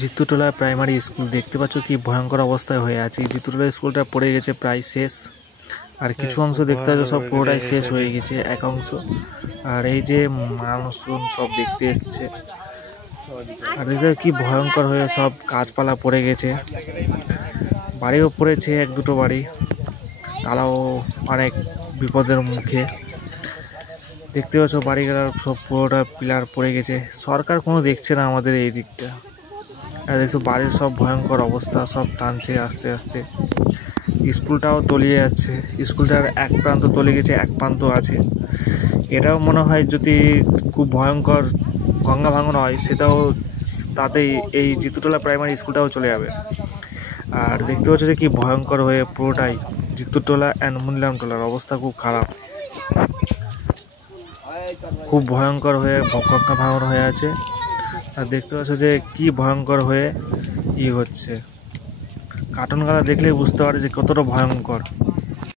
Jitutola primary school দেখতে পাচ্ছ কি ভয়ঙ্কর অবস্থায় হয়ে আছে। জিতুটোলা স্কুলটা পড়ে গেছে প্রায় শেষ, আর কিছু অংশ দেখতে পাচ্ছ সব পুরোটাই শেষ হয়ে গেছে এক অংশ। আর এই যে মানুষজন সব দেখতে এসছে, আর দেখতে কি ভয়ঙ্কর হয়ে সব গাছপালা পড়ে গেছে। বাড়িও পড়েছে, এক দুটো বাড়ি, তারাও অনেক বিপদের মুখে। দেখতে পাচ্ছ বাড়িগুলোর সব পুরোটা পিলার পড়ে গেছে। সরকার কোনো দেখছে না আমাদের এই দিকটা। আর দেখছো বাড়ির সব ভয়ঙ্কর অবস্থা, সব টানছে আস্তে আস্তে। স্কুলটাও তলিয়ে যাচ্ছে, স্কুলটার এক প্রান্ত তলে গেছে, এক প্রান্ত আছে। এটাও মনে হয় যদি খুব ভয়ঙ্কর গঙ্গা ভাঙন হয়, সেটাও তাতেই এই জিতুটোলা প্রাইমারি স্কুলটাও চলে যাবে। আর দেখতে পাচ্ছ যে কি ভয়ঙ্কর হয়ে পুরোটাই জিতুটোলা অ্যান্ড মুনিরামটোলার অবস্থা খুব খারাপ, খুব ভয়ঙ্কর হয়ে গঙ্গা ভাঙন হয়ে আছে। আর দেখতে পাচ্ছ যে কি ভয়ঙ্কর হয়ে হচ্ছে। কার্টুন গালা দেখলেই বুঝতে পারে যে কতটা ভয়ঙ্কর।